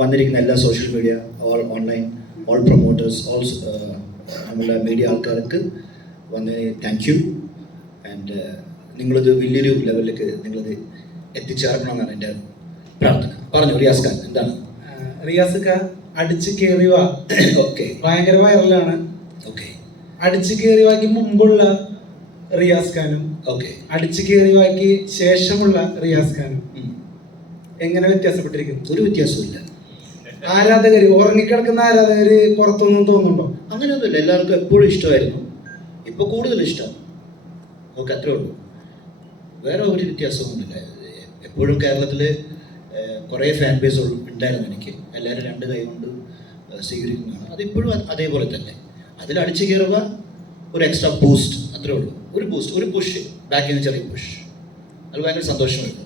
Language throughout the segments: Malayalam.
വന്നിരിക്കുന്ന എല്ലാ social media, all online, all promoters, all നമ്മളുടെ മീഡിയ ആൾക്കാർക്ക് വന്നതിന് താങ്ക് യു. ആൻഡ് നിങ്ങളിത് വലിയൊരു ലെവലിലേക്ക് നിങ്ങളിത് എത്തിച്ചേർക്കണമെന്നാണ് എൻ്റെ പ്രാർത്ഥന. പറഞ്ഞു റിയാസ് ഖാൻ, എന്താണ്? റിയാസ് ഖാൻ അടിച്ചു കയറിവ ഓക്കെ, ഭയങ്കര വൈറലാണ്. ഓക്കെ, അടിച്ചു കയറിവാക്ക് മുമ്പുള്ള റിയാസ് ഖാനും ഓക്കെ, അടിച്ചു കയറിവാക്ക് ശേഷമുള്ള റിയാസ് ഖാനും എങ്ങനെ വ്യത്യാസപ്പെട്ടിരിക്കുന്നു? ഒരു വ്യത്യാസമില്ല. ആരാധകര്, ഉറങ്ങിക്കിടക്കുന്ന ആരാധകര് പുറത്തൊന്നും തോന്നുന്നുണ്ടോ? അങ്ങനെയൊന്നുമില്ല, എല്ലാവർക്കും എപ്പോഴും ഇഷ്ടമായിരുന്നു, ഇപ്പോൾ കൂടുതൽ ഇഷ്ടം. ഓക്കെ, അത്രേ ഉള്ളൂ, വേറെ ഒരു വ്യത്യാസമൊന്നുമില്ല. എപ്പോഴും കേരളത്തിൽ കുറേ ഫാൻ ബേസ് ഉണ്ടായിരുന്നു എനിക്ക്, എല്ലാവരും രണ്ട് കൈ കൊണ്ട് സ്വീകരിക്കുന്നതാണ്. അതിപ്പോഴും അതേപോലെ തന്നെ. അതിൽ അടിച്ചു കയറുക ഒരു എക്സ്ട്രാ ബൂസ്റ്റ്, അത്രേ ഉള്ളൂ. ഒരു ബൂസ്റ്റ്, ഒരു പുഷ്, ബാക്കിൽ നിന്ന് ചെറിയ പുഷ്, അത് ഭയങ്കര സന്തോഷമുണ്ട്.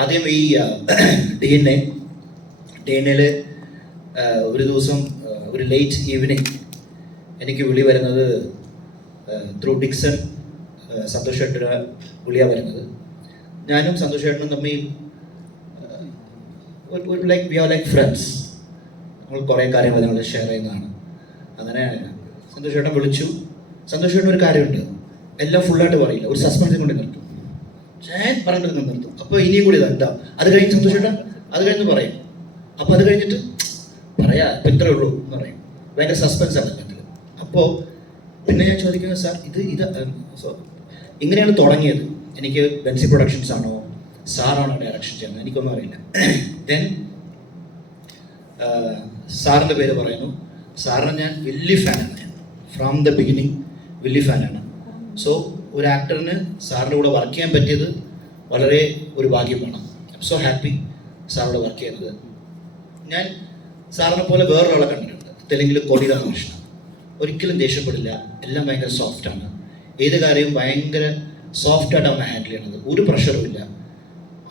ആദ്യം ഈ DNA ഒരു ദിവസം ഒരു ലേറ്റ് ഈവനിങ് എനിക്ക് വിളി വരുന്നത് ത്രൂ ഡിക്സൺ, സന്തോഷ് ഏട്ടന് വിളിയാണ് വരുന്നത്. ഞാനും സന്തോഷ് ഏട്ടനും തമ്മിൽ വി ആർ ലൈക്ക് ഫ്രണ്ട്സ്. നമ്മൾ കുറേ കാര്യങ്ങൾ ഞങ്ങൾ ഷെയർ ചെയ്യുന്നതാണ്. അങ്ങനെ സന്തോഷ് ഏട്ടൻ വിളിച്ചു. സന്തോഷ് ഏട്ടൻ ഒരു കാര്യമുണ്ട്, എല്ലാം ഫുള്ളായിട്ട് പറയില്ല, ഒരു സസ്പെൻസ് കൊണ്ട് നിർത്തും, പറഞ്ഞിട്ട് നിർത്തും. അപ്പോൾ ഇനിയും കൂടി എന്താ അത് കഴിഞ്ഞ് സന്തോഷ് ഏട്ടൻ അത് കഴിഞ്ഞ് പറയും. അപ്പോൾ അത് കഴിഞ്ഞിട്ട് പറയാ ഇപ്പം ഇത്രേ ഉള്ളൂ എന്ന് പറയും. ഭയങ്കര സസ്പെൻസ് ആണ് അതിൽ. അപ്പോൾ പിന്നെ ഞാൻ ചോദിക്കുന്നത്, സാർ ഇത് ഇങ്ങനെയാണ് തുടങ്ങിയത്. എനിക്ക് ബെൻസി പ്രൊഡക്ഷൻസ് ആണോ സാറാണോ ഡയറക്ഷൻ ചെയ്യുന്നത് എനിക്കൊന്നും അറിയില്ല. ദെൻ സാറിൻ്റെ പേര് പറയുന്നു. സാറിന് ഞാൻ വലിയ ഫാനാണ്, ഞാൻ ഫ്രം ദ ബിഗിനിങ് വലിയ ഫാനാണ്. സോ ഒരു ആക്ടറിന് സാറിൻ്റെ കൂടെ വർക്ക് ചെയ്യാൻ പറ്റിയത് വളരെ ഒരു ഭാഗ്യമാണ്. ഐ എം സോ ഹാപ്പി സാറിനോട് വർക്ക് ചെയ്യുന്നത്. ഞാൻ സാറിനെ പോലെ വേറൊരാളെ കണ്ടിട്ടുണ്ട്, തെലുങ്കിൽ കൊടിയ കൃഷ്ണ. ഒരിക്കലും ദേഷ്യപ്പെടില്ല, എല്ലാം ഭയങ്കര സോഫ്റ്റാണ്. ഏത് കാര്യവും ഭയങ്കര സോഫ്റ്റായിട്ടാണ് അവനെ ഹാൻഡിൽ ചെയ്യുന്നത്, ഒരു പ്രഷറും ഇല്ല.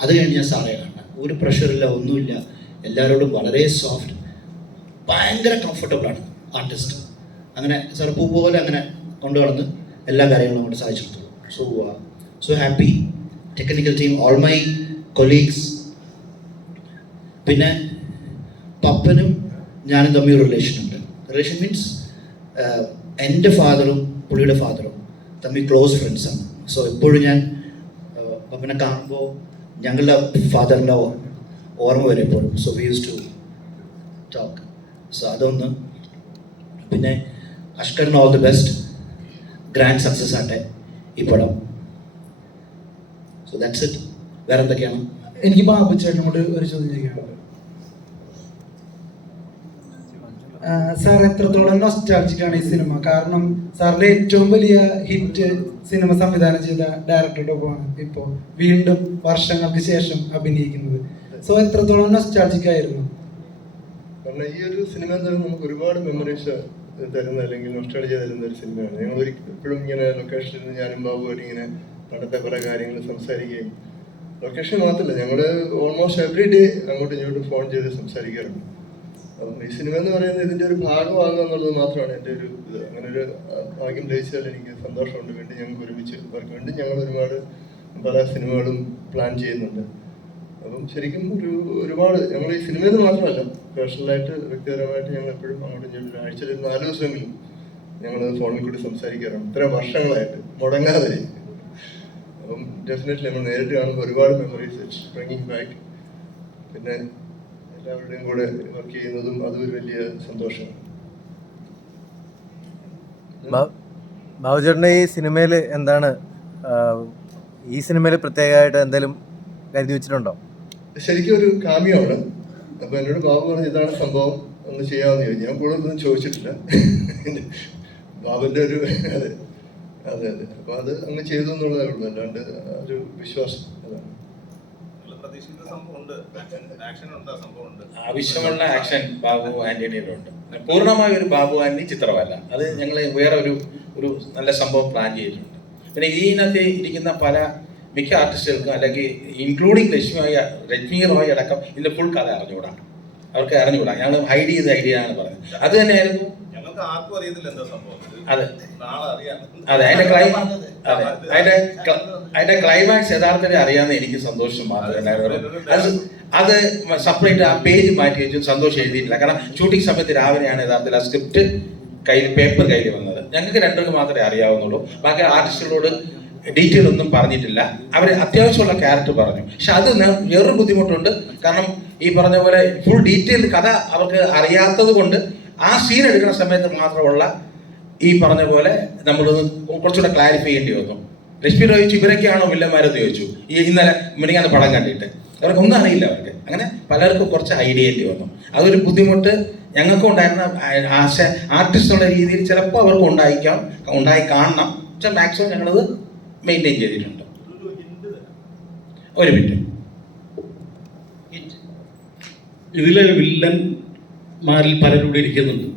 അത് കഴിഞ്ഞ് ഞാൻ സാറേ കാണാം, ഒരു പ്രഷറില്ല, ഒന്നുമില്ല, എല്ലാവരോടും വളരെ സോഫ്റ്റ്, ഭയങ്കര കംഫർട്ടബിളാണ് ആർട്ടിസ്റ്റ്. അങ്ങനെ സാർ പൂ പോലെ അങ്ങനെ കൊണ്ടുവന്ന് എല്ലാ കാര്യങ്ങളും അങ്ങോട്ട് സാധിച്ചെടുത്തു. So happy. Technical team, all my colleagues. പിന്നെ പപ്പനും ഞാനും തമ്മിൽ ഒരു റിലേഷനുണ്ട്. റിലേഷൻ മീൻസ് എൻ്റെ ഫാദറും പുള്ളിയുടെ ഫാദറും തമ്മിൽ ക്ലോസ് ഫ്രണ്ട്സാണ്. സോ എപ്പോഴും ഞാൻ പപ്പനെ കാണുമ്പോൾ ഞങ്ങളുടെ ഫാദറിൻ്റെ ഓർമ്മ വരും എപ്പോഴും. So we use to talk. So അതൊന്ന്. പിന്നെ അഷ്കറിന് all the best, grand success ആട്ടെ ഈ പടം. So that's it. വേറെ എന്തൊക്കെയാണ്? എനിക്ക് ബാബു ചേട്ടനോട് ഒരു ചോദ്യം ചോദിക്കാനുണ്ട്. സാർ എത്രത്തോളം നൊസ്റ്റാൾജിക്കാണ് ഈ സിനിമ? കാരണം സാറിന്റെ ഏറ്റവും വലിയ ഹിറ്റ് സിനിമ സംവിധാനം ചെയ്ത ഡയറക്ടറുടെ ഒപ്പമാണ് ഇപ്പോൾ വീണ്ടും വർഷങ്ങൾക്ക് ശേഷം അഭിനയിക്കുന്നത്. സോ എത്രത്തോളം നൊസ്റ്റാൾജിക്കായിരുന്നു? കാരണം ഈ ഒരു സിനിമ എന്തായാലും നമുക്ക് ഒരുപാട് മെമ്മറീസ് തരുന്ന, അല്ലെങ്കിൽ നൊസ്റ്റാൾജിയ തരുന്ന ഒരു സിനിമയാണ്. ഞങ്ങൾ എപ്പോഴും ഇങ്ങനെ ലൊക്കേഷനിൽ ഞാനും ബാബുമായിട്ട് ഇങ്ങനെ പണ്ടത്തെ പല കാര്യങ്ങൾ സംസാരിക്കുകയും, ലൊക്കേഷൻ മാത്രമല്ല ഞങ്ങൾ ഓൾമോസ്റ്റ് എവറി ഡേ അങ്ങോട്ടും ഇങ്ങോട്ടും ഫോൺ ചെയ്ത് സംസാരിക്കാറുണ്ട്. അപ്പം ഈ സിനിമ എന്ന് പറയുന്നത് ഇതിൻ്റെ ഒരു ഭാഗമാകുക എന്നുള്ളത് മാത്രമാണ് എൻ്റെ ഒരു ഇത്. അങ്ങനെ ഒരു ഭാഗ്യം ലഭിച്ചാൽ എനിക്ക് സന്തോഷമുണ്ട്. വീണ്ടും ഞങ്ങൾക്ക് ഒരുമിച്ച് വർക്ക്, വീണ്ടും ഞങ്ങൾ ഒരുപാട് പല സിനിമകളും പ്ലാൻ ചെയ്യുന്നുണ്ട്. അപ്പം ശരിക്കും ഒരുപാട് ഞങ്ങൾ ഈ സിനിമയിൽ മാത്രമല്ല, പേഴ്സണലായിട്ട് വ്യക്തിപരമായിട്ട് ഞങ്ങൾ എപ്പോഴും അങ്ങോട്ടും ഇങ്ങോട്ടും ആഴ്ചയിൽ 4 ദിവസമെങ്കിലും ഞങ്ങൾ ഫോണിൽ കൂടി സംസാരിക്കാറുണ്ട്, ഇത്ര വർഷങ്ങളായിട്ട് മുടങ്ങാതെ. അപ്പം ഡെഫിനറ്റ്ലി നമ്മൾ നേരിട്ട് കാണുമ്പോൾ ഒരുപാട് മെമ്മറീസ് ബ്രിങ്ങിങ് ബാക്ക്. പിന്നെ എല്ലാവരുടെയും കൂടെ വർക്ക് ചെയ്യുന്നതും അതൊരു വലിയ സന്തോഷമാണ്. ബാബുചേട്ടൻ്റെ ഈ സിനിമയിൽ എന്താണ്, ഈ സിനിമയിൽ പ്രത്യേകമായിട്ട് എന്തെങ്കിലും കരുതി വെച്ചിട്ടുണ്ടോ? ശരിക്കും ഒരു കാമ്യമാണ്. അപ്പോൾ എന്നോട് ബാബു പറഞ്ഞു ഇതാണ് സംഭവം, ഒന്ന് ചെയ്യാമെന്ന് ചോദിച്ചു. ഞാൻ കൂടുതലൊന്നും ചോദിച്ചിട്ടില്ല. ബാബുവിൻ്റെ ഒരു അതെ അതെ അതെ അപ്പോൾ അത് അങ്ങ് ചെയ്തു എന്നുള്ളതേ ഉള്ളൂ, അല്ലാണ്ട് ഒരു വിശ്വാസം അതാണ്. ആവശ്യമുള്ള ആക്ഷൻ ബാബു ആന്റണിയിലുണ്ട്. പൂർണ്ണമായ ഒരു ബാബു ആന്റണി ചിത്രമല്ല, അത് ഞങ്ങൾ വേറെ ഒരു നല്ല സംഭവം പ്ലാൻ ചെയ്തിട്ടുണ്ട്. പിന്നെ ഇതിനകത്ത് ഇരിക്കുന്ന മിക്ക ആർട്ടിസ്റ്റുകൾക്കും, അല്ലെങ്കിൽ ഇൻക്ലൂഡിങ് രശ്മി റോയ് അടക്കം ഇതിൻ്റെ ഫുൾ കഥ അറിഞ്ഞുകൂടാ. അവർക്ക് അറിഞ്ഞുകൂടാ. ഞങ്ങൾ ഹൈഡ് ചെയ്ത് ആണ് പറഞ്ഞത്. അത് തന്നെയായിരുന്നു. ഞങ്ങൾക്ക് ആർക്കും അറിയത്തില്ല എന്താ സംഭവം. അതെ നാളെ അറിയാം. അതെ, അതിന്റെ ക്ലൈമാക്സ് യഥാർത്ഥത്തിൽ അറിയാമെന്ന് എനിക്ക് സന്തോഷം മാത്രമേ ഉണ്ടായിരുന്നു. അത് സെപ്പറേറ്റ് ആ പേജ് മാറ്റി വെച്ചും സന്തോഷം എഴുതിയിട്ടില്ല. കാരണം ഷൂട്ടിംഗ് സമയത്ത് രാവിലെയാണ് യഥാർത്ഥത്തിൽ ആ സ്ക്രിപ്റ്റ് പേപ്പർ കയ്യിൽ വന്നത്. ഞങ്ങൾക്ക് രണ്ടുപേർക്ക് മാത്രമേ അറിയാവുന്നുള്ളൂ. ബാക്കി ആർട്ടിസ്റ്റുകളോട് ഡീറ്റെയിൽ ഒന്നും പറഞ്ഞിട്ടില്ല. അവർ അത്യാവശ്യമുള്ള ക്യാരക്ടർ പറഞ്ഞു. പക്ഷെ അത് വേറൊരു ബുദ്ധിമുട്ടുണ്ട്. കാരണം ഈ പറഞ്ഞ പോലെ ഫുൾ ഡീറ്റെയിൽ കഥ അവർക്ക് അറിയാത്തത് കൊണ്ട് ആ സീൻ എടുക്കുന്ന സമയത്ത് മാത്രമുള്ള ഈ പറഞ്ഞ പോലെ നമ്മളൊന്ന് കുറച്ചുകൂടെ ക്ലാരിഫൈ ചെയ്യേണ്ടി വന്നു. ലക്ഷ്മി ചോദിച്ചു ഇവരൊക്കെയാണോ വില്ലന്മാരെന്ന് ചോദിച്ചു. ഈ ഇന്നലെ മിനിങ്ങാന്ന് പടം കണ്ടിട്ട് അവർക്കൊന്നും അറിയില്ല. അവർക്ക് അങ്ങനെ പലർക്കും കുറച്ച് ഐഡിയ ചെയ്യേണ്ടി വന്നു. അതൊരു ബുദ്ധിമുട്ട് ഞങ്ങൾക്ക് ഉണ്ടായിരുന്ന ആർട്ടിസ്റ്റ് ഉള്ള രീതിയിൽ ചിലപ്പോൾ അവർക്ക് ഉണ്ടായി കാണണം. പക്ഷെ മാക്സിമം ഞങ്ങളത് മെയിൻറ്റെയിൻ ചെയ്തിട്ടുണ്ട്. ഒരു മിനിറ്റ്. ഇതിലെ വില്ലന്മാരിൽ പലരും ഇവിടെ ഇരിക്കുന്നുണ്ട്.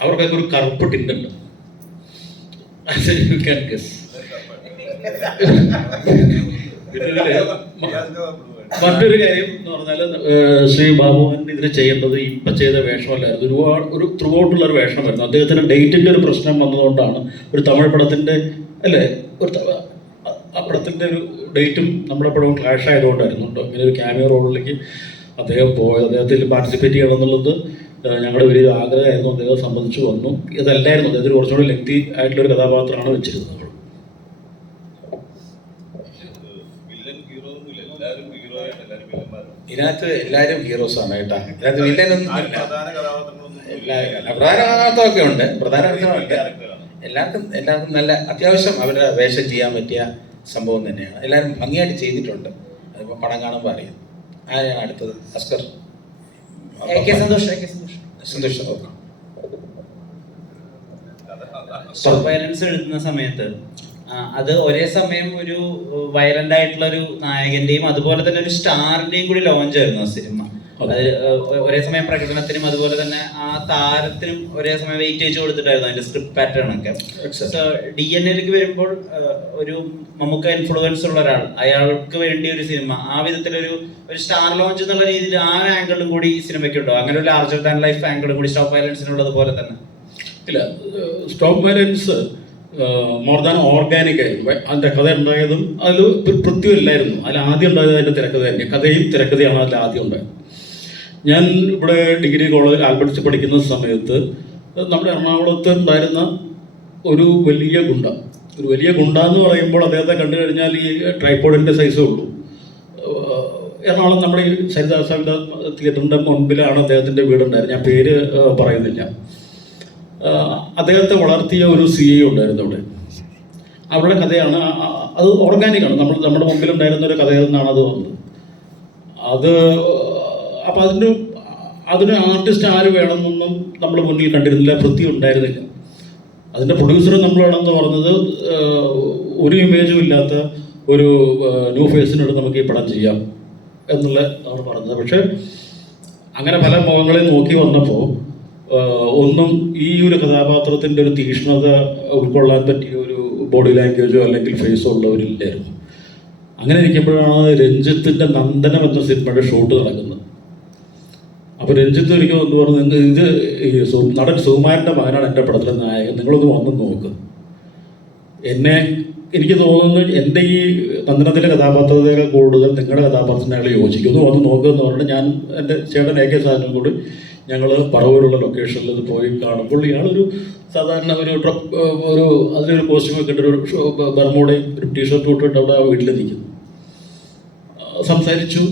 അവർക്കൊക്കെ ഒരു കറുപ്പ് ടിൻറ്റുണ്ട്. മറ്റൊരു കാര്യം എന്ന് പറഞ്ഞാൽ ശ്രീ ബാബുവൻ ഇതിന് ചെയ്യേണ്ടത് ഇപ്പം ചെയ്ത വേഷമല്ലായിരുന്നു. ഒരു ത്രൂ ഔട്ടുള്ള ഒരു വേഷമായിരുന്നു. അദ്ദേഹത്തിന് ഡേറ്റിൻ്റെ ഒരു പ്രശ്നം വന്നതുകൊണ്ടാണ് ഒരു തമിഴ് പടത്തിൻ്റെ അല്ലേ ആ പടത്തിൻ്റെ ഒരു ഡേറ്റും നമ്മുടെ പടവും ക്ലാഷ് ആയതുകൊണ്ടായിരുന്നു കേട്ടോ ഇങ്ങനെ ഒരു ക്യാമിയോ റോളിലേക്ക് അദ്ദേഹം പോയത്. അദ്ദേഹത്തിൽ പാർട്ടിസിപ്പേറ്റ് ചെയ്യണം എന്നുള്ളത് ഞങ്ങളുടെ വലിയൊരു ആഗ്രഹമായിരുന്നു. അദ്ദേഹം സംബന്ധിച്ച് വന്നു. ഇതല്ലായിരുന്നു അദ്ദേഹത്തിന് കുറച്ചുകൂടി ലെങ്തി ആയിട്ടുള്ളൊരു കഥാപാത്രമാണ് വെച്ചിരുന്നത്. ഇതിനകത്ത് എല്ലാവരും ഹീറോസാണ് കേട്ടാ. ഇതിനകത്ത് വില്ലനൊന്നും പ്രധാന കഥാപാത്രമൊക്കെ ഉണ്ട്. എല്ലാവർക്കും നല്ല അത്യാവശ്യം അവരുടെ വേഷം ചെയ്യാൻ പറ്റിയ സംഭവം തന്നെയാണ്. എല്ലാവരും ഭംഗിയായിട്ട് ചെയ്തിട്ടുണ്ട്. അതിപ്പോൾ പടം കാണുമ്പോൾ അറിയാം. ആരെയാണ് അടുത്തത്? അസ്കർ. സന്തോഷം. സ്റ്റോപ്പ് വയലൻസ് എഴുതുന്ന സമയത്ത് അത് ഒരേ സമയം ഒരു വയലന്റ് ആയിട്ടുള്ള ഒരു നായകന്റെയും അതുപോലെ തന്നെ ഒരു സ്റ്റാറിന്റെയും കൂടി ലോഞ്ച് ആയിരുന്നു ആ സിനിമ. ഒരേ സമയം പ്രകടനത്തിനും അതുപോലെ തന്നെ ആ താരത്തിനും ഒരേ സമയം വെയിറ്റേജ് കൊടുത്തിട്ടായിരുന്നു അതിന്റെ സ്ക്രിപ്റ്റ് പാറ്റേൺ ഒക്കെ. DNA-ലേക്ക് വരുമ്പോൾ ഒരു മമ്മൂക്ക ഇൻഫ്ലുവൻസ് ഉള്ള ഒരാൾ, അയാൾക്ക് വേണ്ടി ഒരു സിനിമ ആ വിധത്തിലൊരു സ്റ്റാർ ലോഞ്ച് എന്നുള്ള രീതിയിൽ ആ ആംഗിളും കൂടി ഈ സിനിമയ്ക്കുണ്ടോ? അങ്ങനെ ഒരു ലാർജർ ദാൻ ലൈഫ് ആംഗിളും കൂടി സ്റ്റോപ്പ് വയലൻസിനുള്ളത് പോലെ തന്നെ? ഇല്ല, stop violence more than organic ആയിരുന്നു. അതിൻ്റെ കഥ ഉണ്ടായതും അതിൽ പൃഥ്വിയില്ലായിരുന്നു. അതിൽ ആദ്യം ഉണ്ടായത് അതിൻ്റെ തിരക്കഥ തന്നെ. കഥയും തിരക്കഥയാണ് അതിൽ ആദ്യം ഉണ്ടായത്. ഞാൻ ഇവിടെ ഡിഗ്രി കോളേജിൽ ആൽബർട്ട്സ് പഠിക്കുന്ന സമയത്ത് നമ്മുടെ എറണാകുളത്ത് ഉണ്ടായിരുന്ന ഒരു വലിയ ഗുണ്ട എന്ന് പറയുമ്പോൾ അദ്ദേഹത്തെ കണ്ടു കഴിഞ്ഞാൽ ഈ ട്രൈപ്പോഡിൻ്റെ സൈസേ ഉള്ളൂ. എറണാകുളം നമ്മുടെ ഈ സരിതാസാവിത തിയേറ്ററിൻ്റെ മുൻപിലാണ് അദ്ദേഹത്തിൻ്റെ വീടുണ്ടായിരുന്നത്. ഞാൻ പേര് പറയുന്നില്ല. അദ്ദേഹത്തെ വളർത്തിയ ഒരു CA ഉണ്ടായിരുന്നു അവിടെ. അവരുടെ കഥയാണ് അത്. ഓർഗാനിക്കാണ്. നമ്മുടെ മുമ്പിലുണ്ടായിരുന്ന ഒരു കഥയിൽ നിന്നാണ് അത് വന്നത്. അപ്പോൾ അതിന് ആർട്ടിസ്റ്റ് ആര് വേണമെന്നൊന്നും നമ്മൾ മുന്നിൽ കണ്ടിരുന്നില്ല. പൃഥ്വി ഉണ്ടായിരുന്നില്ല. അതിൻ്റെ പ്രൊഡ്യൂസർ നമ്മളാണെന്ന് പറഞ്ഞത് ഒരു ഇമേജും ഇല്ലാത്ത ഒരു ന്യൂ ഫേസിനോട് നമുക്ക് ഈ പടം ചെയ്യാം എന്നുള്ള അവർ പറഞ്ഞത്. പക്ഷേ അങ്ങനെ പല മുഖങ്ങളെ നോക്കി വന്നപ്പോൾ ഒന്നും ഈ ഒരു കഥാപാത്രത്തിൻ്റെ ഒരു തീക്ഷ്ണത ഉൾക്കൊള്ളാൻ പറ്റിയ ഒരു ബോഡി ലാംഗ്വേജോ അല്ലെങ്കിൽ ഫേസോ ഉള്ളവരില്ലായിരുന്നു. അങ്ങനെ ഇരിക്കുമ്പോഴാണ് രഞ്ജിത്തിൻ്റെ നന്ദനം എന്ന സിനിമയുടെ ഷൂട്ട് നടക്കുന്നത്. അപ്പോൾ രഞ്ജിത്ത് ഒരിക്കൽ ഒന്ന് പറഞ്ഞു, ഇത് ഈ നടൻ സുകുമാരൻ്റെ മകനാണ് എൻ്റെ പടത്തിലെ നായകൻ, നിങ്ങളൊന്ന് വന്ന് നോക്ക്. എനിക്ക് തോന്നുന്നു എൻ്റെ ഈ നന്ദനത്തിലെ കഥാപാത്രത്തേക്കാൾ കൂടുതൽ നിങ്ങളുടെ കഥാപാത്രത്തിനയാൾ യോജിക്കുന്നു, വന്ന് നോക്കുമെന്ന് പറഞ്ഞിട്ട് ഞാൻ എൻ്റെ ചേട്ടൻ AK സാറിനും കൂടി ഞങ്ങൾ പറവൂരുള്ള ലൊക്കേഷനിൽ ഇത് പോയി കാണുമ്പോൾ ഇയാളൊരു സാധാരണ ഒരു അതിലൊരു കോസ്റ്റ്യൂമൊക്കെ ഇട്ട് ഒരു ബർമൂടയും ഒരു ടീഷർട്ടും ഇട്ടിട്ട് അവിടെ ആ വീട്ടിൽ നിൽക്കുന്നു. സംസാരിച്ചു.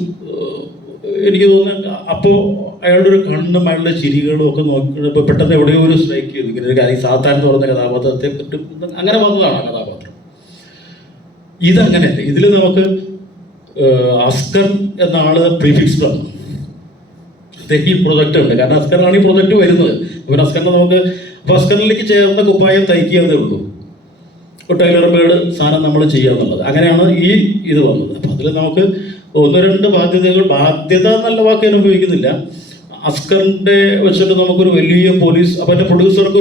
എനിക്ക് തോന്നുന്നു അപ്പോൾ അയാളുടെ ഒരു കണ്ണും അയാളുടെ ചിരികളും ഒക്കെ നോക്കി പെട്ടെന്ന് എവിടെയോ ഒരു സ്ട്രൈക്ക് ചെയ്തു. ഇങ്ങനെ ഒരു കാര്യം സാത്താൻ എന്ന് പറഞ്ഞ കഥാപാത്രത്തെ പറ്റും അങ്ങനെ വന്നതാണ് ആ കഥാപാത്രം. ഇതങ്ങനെയല്ല. ഇതിൽ നമുക്ക് അസ്കർ എന്ന ആള് പ്രീഫിക്സ്ഡ് ആണ്. ഈ പ്രൊജക്റ്റ് ഉണ്ട്. കാരണം അസ്കറിനാണ് ഈ പ്രൊജക്റ്റ് വരുന്നത്. അപ്പോൾ അസ്കറിനെ നമുക്ക് അസ്കറിലേക്ക് ചേർന്ന കുപ്പായം തയ്ക്കാന്നേ ഉള്ളൂ. ടൈലർ മെയ്ഡ് സാധനം നമ്മൾ ചെയ്യാന്നുള്ളത്. അങ്ങനെയാണ് ഇത് വന്നത്. അപ്പം അതിൽ നമുക്ക് 1-2 ബാധ്യത എന്നുള്ള വാക്ക് ഞാൻ ഉപയോഗിക്കുന്നില്ല. അസ്കറിൻ്റെ വെച്ചിട്ട് നമുക്കൊരു വലിയ പോലീസ്, അപ്പം എൻ്റെ പ്രൊഡ്യൂസർക്ക്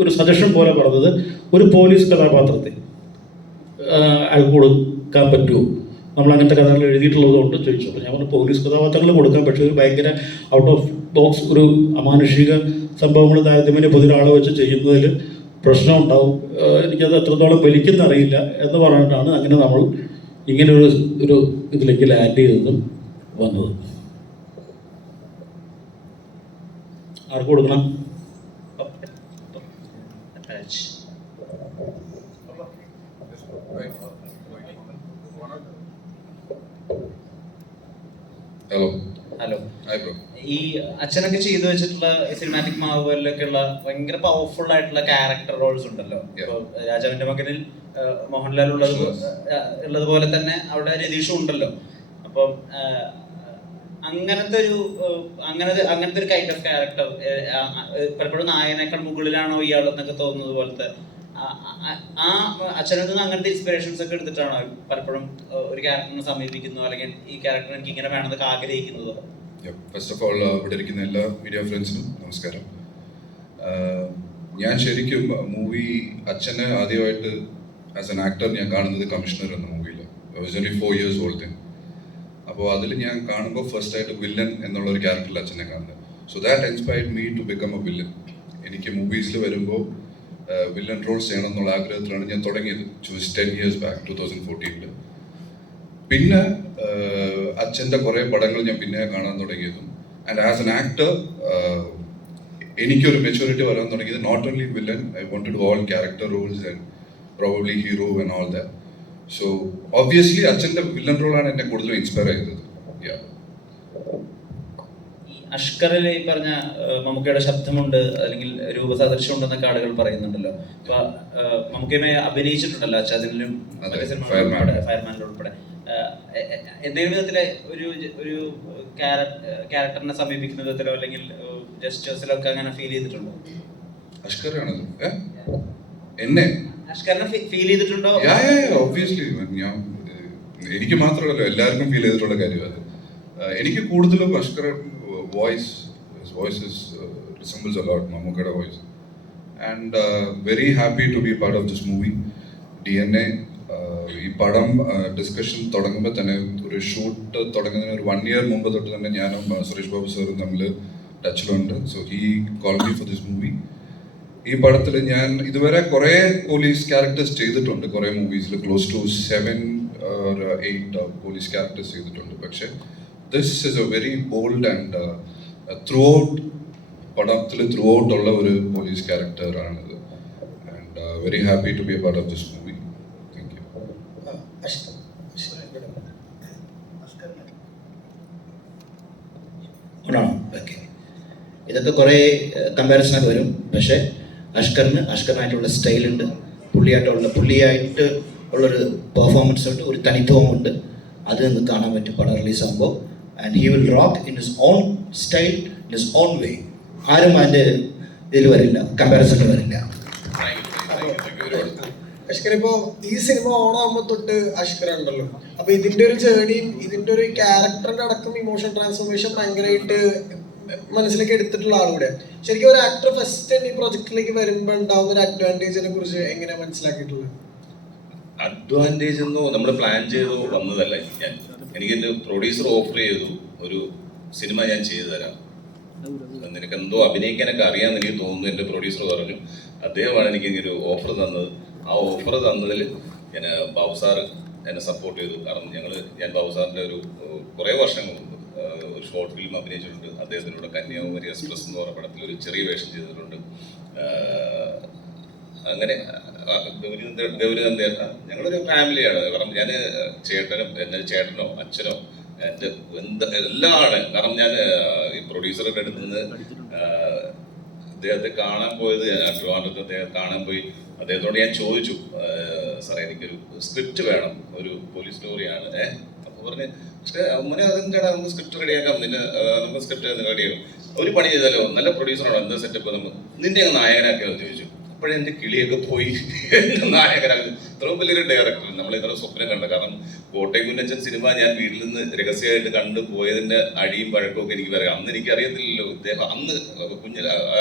ഒരു സജഷൻ പോലെ പറഞ്ഞത് ഒരു പോലീസ് കഥാപാത്രത്തെ അയാൾക്ക് കൊടുക്കാൻ പറ്റുമോ നമ്മൾ അങ്ങനത്തെ കഥകൾ എഴുതിയിട്ടുള്ളത് കൊണ്ട് ചോദിച്ചു. അപ്പോൾ ഞാൻ പറഞ്ഞു പോലീസ് കഥാപാത്രങ്ങൾ കൊടുക്കാം, പക്ഷേ ഒരു ഭയങ്കര ഔട്ട് ഓഫ് ബോക്സ് ഒരു അമാനുഷിക സംഭവങ്ങൾ താരതമ്യേന പുതിയൊരാളെ വെച്ച് ചെയ്യുന്നതിൽ പ്രശ്നം ഉണ്ടാവും, എനിക്കത് എത്രത്തോളം വലിക്കുന്ന അറിയില്ല എന്ന് പറഞ്ഞിട്ടാണ് അങ്ങനെ നമ്മൾ ഇങ്ങനെ ഒരു ഇതിലേക്ക് ലാൻഡ് ചെയ്തതും വന്നത്. ആർക്ക് കൊടുക്കണം? ഹലോ. ഹലോ. Hi bro. ഈ അച്ഛനൊക്കെ ചെയ്തു വെച്ചിട്ടുള്ള സിനിമാറ്റിക് മാവുകളിലൊക്കെയുള്ള ഭയങ്കര പവർഫുൾ ആയിട്ടുള്ള ക്യാരക്ടർ റോൾസ് ഉണ്ടല്ലോ. ഇപ്പൊ രാജാവിന്റെ മകനിൽ മോഹൻലാൽ ഉള്ളതുപോലെ തന്നെ അവിടെ രതീഷും ഉണ്ടല്ലോ. അപ്പം അങ്ങനത്തെ ഒരു കൈൻഡ് ഓഫ് ക്യാരക്ടർ പലപ്പോഴും നായനേക്കാൾ മുകളിലാണോ ഇയാളെന്നൊക്കെ തോന്നുന്നത് പോലത്തെ ആ അച്ഛനിൽ നിന്ന് അങ്ങനത്തെ ഇൻസ്പിറേഷൻസ് ഒക്കെ എടുത്തിട്ടാണോ പലപ്പോഴും ഒരു ക്യാരക്ടറിനെ സമീപിക്കുന്നതോ അല്ലെങ്കിൽ ഈ ക്യാരക്ടർ എനിക്ക് ഇങ്ങനെ വേണമെന്നൊക്കെ ആഗ്രഹിക്കുന്നതോ? ഫസ്റ്റ് ഓഫ് ഓൾ ഇവിടെ ഇരിക്കുന്ന എല്ലാ മീഡിയ ഫ്രണ്ട്സിനും നമസ്കാരം. ഞാൻ ശരിക്കും മൂവി അച്ഛനെ ആദ്യമായിട്ട് ആസ് എൻ ആക്ടർ ഞാൻ കാണുന്നത് കമ്മീഷണർ എന്ന മൂവിയിൽ. I was only 4 years old then. അപ്പോൾ അതിൽ ഞാൻ കാണുമ്പോൾ ഫസ്റ്റ് ആയിട്ട് വില്ലൻ എന്നുള്ള ഒരു ക്യാരക്ടറിൽ അച്ഛനെ കാണുന്നത്. So that inspired me to become a villain. എനിക്ക് മൂവീസിൽ വരുമ്പോൾ വില്ലൻ റോൾസ് ചെയ്യണം എന്നുള്ള ആഗ്രഹത്തിലാണ് ഞാൻ തുടങ്ങിയത്. 10 years back 2014. പിന്നെ അച്ഛൻ്റെ കുറേ പടങ്ങൾ ഞാൻ പിന്നെ കാണാൻ തുടങ്ങിയതും ആൻഡ് ആസ് എൻ ആക്ടർ എനിക്കൊരു മെച്യൂരിറ്റി വരാൻ തുടങ്ങിയത് not only villain, I wanted all character roles and probably hero and all that. So obviously അച്ഛൻ്റെ വില്ലൻ റോളാണ് എന്നെ കൂടുതൽ ഇൻസ്പയർ ചെയ്തത്. അഷ്കറിൽ ഈ പറഞ്ഞ മമ്മൂക്കയുടെ ശബ്ദമുണ്ട് അല്ലെങ്കിൽ രൂപസാദൃശ്യം ഉണ്ടെന്നൊക്കെ ആളുകൾ പറയുന്നുണ്ടല്ലോ. അപ്പൊ മമ്മൂക്കയുമായി അഭിനയിച്ചിട്ടുണ്ടല്ലോ അച്ഛനും ഫയർമാനിൽ ഉൾപ്പെടെ. എന്തെങ്കിലും വിധത്തിലെ ഒരു ക്യാരക്ടറിനെ സമീപിക്കുന്ന വിധത്തിലോ അല്ലെങ്കിൽ ജസ്റ്റേഴ്സിലോ ഒക്കെ അങ്ങനെ ഫീൽ ചെയ്തിട്ടുണ്ടോ? അഷ്കറാണത് എന്നെ അഷ്കറിനെ ഫീൽ ചെയ്തിട്ടുണ്ടോ? ഒബ്വിയസ്ലി ഞാൻ എനിക്ക് മാത്രമല്ല എല്ലാവർക്കും ഫീൽ ചെയ്തിട്ടുള്ള കാര്യം അത്. എനിക്ക് കൂടുതലും Ashkar voice resembles a lot Mammukada voice, and very happy to be part of this movie DNA. ഈ പടം ഡിസ്കഷൻ തുടങ്ങുമ്പോൾ തന്നെ ഒരു ഷൂട്ട് തുടങ്ങുന്നതിന് ഒരു 1 year മുമ്പ് തൊട്ട് തന്നെ ഞാനും സുരേഷ് ബാബു സാറും തമ്മിൽ ടച്ചിലുണ്ട്. So he call me for this movie. ഈ പടത്തിൽ ഞാൻ ഇതുവരെ കുറേ പോലീസ് ക്യാരക്ടേഴ്സ് ചെയ്തിട്ടുണ്ട്, കുറേ മൂവീസിൽ close to 7 or 8 police characters ചെയ്തിട്ടുണ്ട്. പക്ഷേ this is a very bold and throughout പടത്തിൽ throughout ഉള്ള ഒരു പോലീസ് ക്യാരക്ടർ ആണിത്. And very happy to be a part of this movie. Thank you. Okay, ഇതൊക്കെ കുറേ കമ്പാരിസണൊക്കെ വരും. പക്ഷേ അഷ്കറിനായിട്ടുള്ള സ്റ്റൈലുണ്ട്, പുള്ളിയായിട്ട് ഉള്ളൊരു പെർഫോമൻസ് ഉണ്ട്, ഒരു തനിത്വമുണ്ട്. അത് നിങ്ങൾക്ക് കാണാൻ പറ്റും പടം റിലീസാകുമ്പോൾ. And he will rock in his own style, in his own way. ആരും അതിൻ്റെ ഇതിൽ വരില്ല, കമ്പാരിസണിൽ വരില്ല. അഷ്കർ, ഇപ്പോൾ ഈ സിനിമ ഓണാകുമ്പോൾ തൊട്ട് അഷ്കർ ഉണ്ടല്ലോ, അപ്പൊ ഇതിന്റെ ഒരു ജേർണിയും ഇതിന്റെ ഒരു ക്യാരക്ടറിന്റെ അടക്കം ഇമോഷൻ ട്രാൻസ്ഫോർമേഷൻ ഭയങ്കരമായിട്ട് മനസ്സിലേക്ക് എടുത്തിട്ടുള്ള ആളുകൂടെ. ശരിക്കും ഒരു ആക്ടർ ഫസ്റ്റ് ഈ പ്രൊജക്റ്റിലേക്ക് വരുമ്പോൾ ഉണ്ടാവുന്ന ഒരു അഡ്വാൻറ്റേജിനെ കുറിച്ച് എങ്ങനെയാ മനസ്സിലാക്കിയിട്ടുള്ളത്? അഡ്വാൻറ്റേജ് ഒന്നും നമ്മൾ പ്ലാൻ ചെയ്ത് വന്നതല്ല. എനിക്ക് എൻ്റെ പ്രൊഡ്യൂസർ ഓഫർ ചെയ്തു, ഒരു സിനിമ ഞാൻ ചെയ്തു തരാം, നിനക്ക് എന്തോ അഭിനയിക്കാനൊക്കെ അറിയാമെന്ന് എനിക്ക് തോന്നുന്നു. എൻ്റെ പ്രൊഡ്യൂസർ പറഞ്ഞു, അദ്ദേഹമാണ് എനിക്ക് ഒരു ഓഫർ തന്നത്. ആ ഓഫർ തന്നതിൽ ഞാൻ ബാബു സാറ് എന്നെ സപ്പോർട്ട് ചെയ്തു. കാരണം ഞാൻ ബാബു സാറിൻ്റെ കുറേ വർഷങ്ങൾ മുമ്പ് ഒരു ഷോർട്ട് ഫിലിം അഭിനയിച്ചിട്ടുണ്ട്. അദ്ദേഹത്തിനോട് കന്യാകുമാരി എക്സ്പ്രസ് എന്ന് പറഞ്ഞ പടത്തിൽ ഒരു ചെറിയ വേഷം ചെയ്തിട്ടുണ്ട്. അങ്ങനെ ഗൗരിനന്ദ ഞങ്ങളൊരു ഫാമിലിയാണ്. കാരണം ഞാൻ ചേട്ടനോ അച്ഛനോ എൻ്റെ എല്ലാം ആണ്. കാരണം ഞാൻ ഈ പ്രൊഡ്യൂസറുടെ അടുത്ത് നിന്ന് അദ്ദേഹത്തെ കാണാൻ പോയത്, ട്രിവാൻഡ്രത്ത് അദ്ദേഹം കാണാൻ പോയി. അദ്ദേഹത്തോട് ഞാൻ ചോദിച്ചു, സാറേ എനിക്കൊരു സ്ക്രിപ്റ്റ് വേണം, ഒരു പോലീസ് സ്റ്റോറിയാണ്. അപ്പോൾ പറഞ്ഞ് പക്ഷേ അമ്മനെ അതെന്താ നമുക്ക് സ്ക്രിപ്റ്റ് റെഡിയാക്കാം, നമുക്ക് സ്ക്രിപ്റ്റ് റെഡിയാക്കും, ഒരു പണി ചെയ്താലോ, നല്ല പ്രൊഡ്യൂസറാണോ, എന്താ സെറ്റപ്പ്, നിന്നെ നായകനാക്കിയോ ചോദിച്ചു. അപ്പോഴെൻ്റെ കിളിയൊക്കെ പോയി, എന്നെ നായകനാക്കി ഇത്രയും വലിയൊരു ഡയറക്ടർ നമ്മൾ ഇത്ര സ്വപ്നം കണ്ട. കാരണം കോട്ടയം കുഞ്ഞച്ചൻ സിനിമ ഞാൻ വീട്ടിൽ നിന്ന് രഹസ്യമായിട്ട് കണ്ടു പോയതിന്റെ അടിയും പഴക്കവും ഒക്കെ എനിക്ക് പറയാം. അന്ന് എനിക്ക് അറിയത്തില്ലല്ലോ ഇദ്ദേഹം, അന്ന്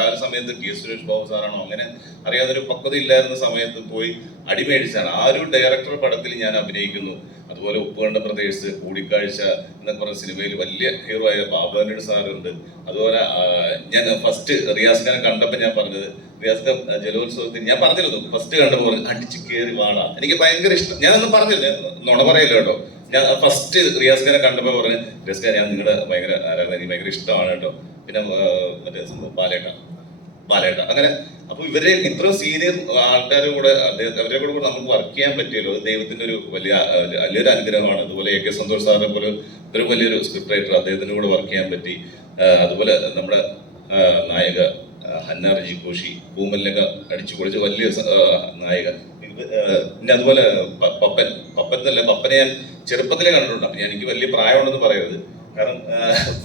ആ സമയത്ത് ടി എസ് സുരേഷ് ബാബു സാറാണോ അങ്ങനെ അറിയാതൊരു പക്വത ഇല്ലായിരുന്ന സമയത്ത് പോയി അടിമേടിച്ചാണ്. ആ ഒരു ഡയറക്ടർ പടത്തിൽ ഞാൻ അഭിനയിക്കുന്നു. അതുപോലെ ഉപ്പുകണ്ട പ്രദേശത്ത് കൂടിക്കാഴ്ച എന്നൊക്കെ പറഞ്ഞ സിനിമയിൽ വലിയ ഹീറോ ആയ ബാബുവിന്റെ സാറുണ്ട്. അതുപോലെ ഞാൻ ഫസ്റ്റ് റിയാസ് ഖാനെ കണ്ടപ്പോൾ ഞാൻ പറഞ്ഞത്, റിയാസ് ഖാൻ ജലോത്സവത്തിന് ഞാൻ പറഞ്ഞിരുന്നു ഫസ്റ്റ് കണ്ടപ്പോൾ പറഞ്ഞു അടിച്ചു കയറി വാടാ, എനിക്ക് ഭയങ്കര ഇഷ്ടം. ഞാനൊന്നും പറഞ്ഞില്ല, നുണ പറയല്ലോ കേട്ടോ. ഞാൻ ഫസ്റ്റ് റിയാസ് ഖാനെ കണ്ടപ്പോൾ പറഞ്ഞു, റിയാസ് ഖാൻ ഞാൻ നിങ്ങളുടെ ഭയങ്കര ആരാധന, എനിക്ക് ഭയങ്കര ഇഷ്ടമാണ് കേട്ടോ. പിന്നെ മറ്റേ ബാലേട്ട അങ്ങനെ. അപ്പൊ ഇവരെ ഇത്രയും സീനിയർ ആൾക്കാരുടെ കൂടെ അവരെ കൂടെ നമുക്ക് വർക്ക് ചെയ്യാൻ പറ്റിയല്ലോ, ദൈവത്തിന്റെ ഒരു വലിയൊരു അനുഗ്രഹമാണ്. അതുപോലെ AK സന്തോഷ് സാറിനെ പോലെ ഒരു വലിയൊരു സ്ക്രിപ്റ്റ് റൈറ്റർ, അദ്ദേഹത്തിന്റെ കൂടെ വർക്ക് ചെയ്യാൻ പറ്റി. അതുപോലെ നമ്മുടെ നായിക ഹന്ന റജി കോശി, പൂമല്ലൊക്കെ അടിച്ചു പൊളിച്ച് വലിയ നായിക. പിന്നെ അതുപോലെ പപ്പനെ ഞാൻ ചെറുപ്പത്തിലേ കണ്ടിട്ടുണ്ട്. അപ്പൊ എനിക്ക് വലിയ പ്രായമുണ്ടെന്ന് പറയരുത്, കാരണം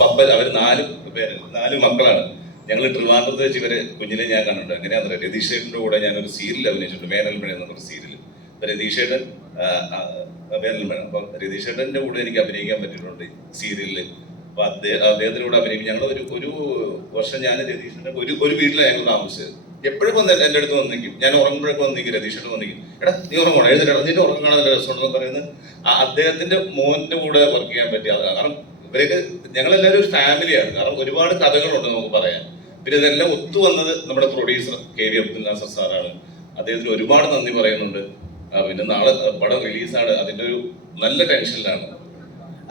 പപ്പൻ അവർ 4 മക്കളാണ്. ഞങ്ങൾ ട്രിവാൻഡ്രത്ത് വെച്ച് ഇവരെ കുഞ്ഞിലെ ഞാൻ കണ്ടിട്ടുണ്ട്. എങ്ങനെയാണെന്ന് പറയാം, രതീഷേട്ടൻ്റെ കൂടെ ഞാനൊരു സീരിയൽ അഭിനയിച്ചിട്ടുണ്ട്, വേനൽമഴ എന്നൊരു സീരിയൽ. അപ്പൊ രതീഷേട്ടൻ വേനൽമഴ, അപ്പൊ രതീഷേട്ടൻ്റെ കൂടെ എനിക്ക് അഭിനയിക്കാൻ പറ്റിയിട്ടുണ്ട് സീരിയലിൽ. അപ്പൊ അദ്ദേഹത്തിൻ്റെ കൂടെ അഭിനയിക്കും. ഞങ്ങൾ ഒരു വർഷം ഞാൻ രതീഷേട്ടൻ ഒരു വീട്ടിലാണ് ഞങ്ങൾ താമസിച്ചത്. എപ്പോഴും വന്ന് എൻ്റെ അടുത്ത് വന്നിരിക്കും, ഞാൻ ഉറങ്ങുമ്പോഴൊക്കെ വന്നിരിക്കും, രതീഷേട്ടൻ വന്നിരിക്കും, എടാ നീ ഉറങ്ങണം, എഴുതിട്ട് നിന്റെ ഉറക്കം കാണാൻ നല്ല രസമുണ്ടെന്ന് പറയുന്നത് അദ്ദേഹത്തിന്റെ മോന്റെ കൂടെ വർക്ക് ചെയ്യാൻ പറ്റി. കാരണം ഇവരൊക്കെ ഞങ്ങളെല്ലാവരും ഒരു ഫാമിലിയാണ്. കാരണം ഒരുപാട് കഥകളുണ്ട് നമുക്ക് പറയാൻ. പിന്നെ ഇതെല്ലാം ഒത്തു വന്നത് നമ്മുടെ പ്രൊഡ്യൂസർ KV അബ്ദുൽ നാസർ സാറാണ്. അദ്ദേഹത്തിന് ഒരുപാട് നന്ദി പറയുന്നുണ്ട്. പിന്നെ നാളെ പടം റിലീസാണ്, അതിന്റെ ഒരു നല്ല ടെൻഷനിലാണ്.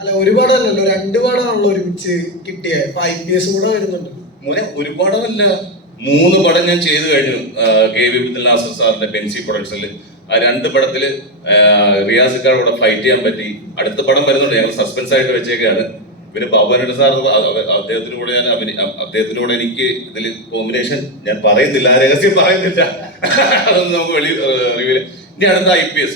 അല്ല, ഒരുപാടല്ലല്ലോ, 2 പടമാണല്ലോ ഒരുമിച്ച് കിട്ടിയ. IPS കൂടെ വരുന്നുണ്ട് മോനെ. ഒരുപാടല്ല, 3 പടം ഞാൻ ചെയ്തു കഴിഞ്ഞു KV അബ്ദുൽ നാസർ സാറിന്റെ പെൻസി പ്രൊഡക്ഷനിൽ. ആ 2 പടത്തില് റിയാസിക്കാരോടെ ഫൈറ്റ് ചെയ്യാൻ പറ്റി. അടുത്ത പടം വരുന്നുണ്ട്, ഞങ്ങൾ സസ്പെൻസ് ആയിട്ട് വെച്ചേക്കാണ്. പിന്നെ ബാബുവിന്റെ സാർ അദ്ദേഹത്തിനൂടെ എനിക്ക് ഇതിൽ കോമ്പിനേഷൻ ഞാൻ പറയുന്നില്ല, രഹസ്യം പറയുന്നില്ല, അതൊന്നും നമുക്ക് റിവീൽ. ഇനി അടുത്ത IPS